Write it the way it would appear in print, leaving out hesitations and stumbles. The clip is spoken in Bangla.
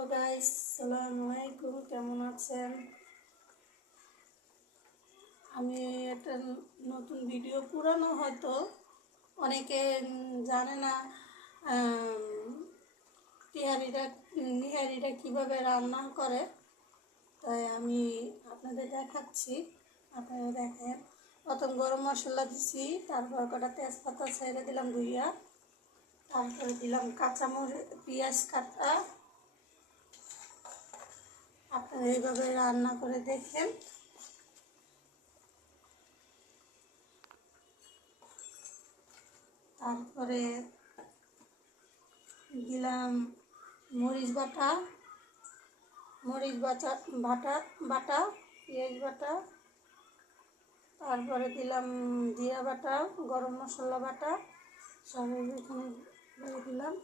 হ্যালো গাইস, আসসালামু আলাইকুম। কেমন আছেন? আমি একটা নতুন ভিডিও, পুরানো হয়তো অনেকে জানে না নিহারিটা কীভাবে রান্না করে, তাই আমি আপনাদের দেখাচ্ছি। আপনারা দেখেন, প্রথম গরম মশলা দিছি, তারপর কটা তেজপাতা ছেড়ে দিলাম ধুইয়া, তারপরে দিলাম কাঁচামরিচ, পেঁয়াজ কাটা। আপনারা এইভাবে রান্না করে দেখেন। তারপরে দিলাম মরিচ বাটা, বাটা, পেঁয়াজ বাটা। তারপরে দিলাম জিরা বাটা, গরম মশলা বাটা, সব এখানে দিলাম।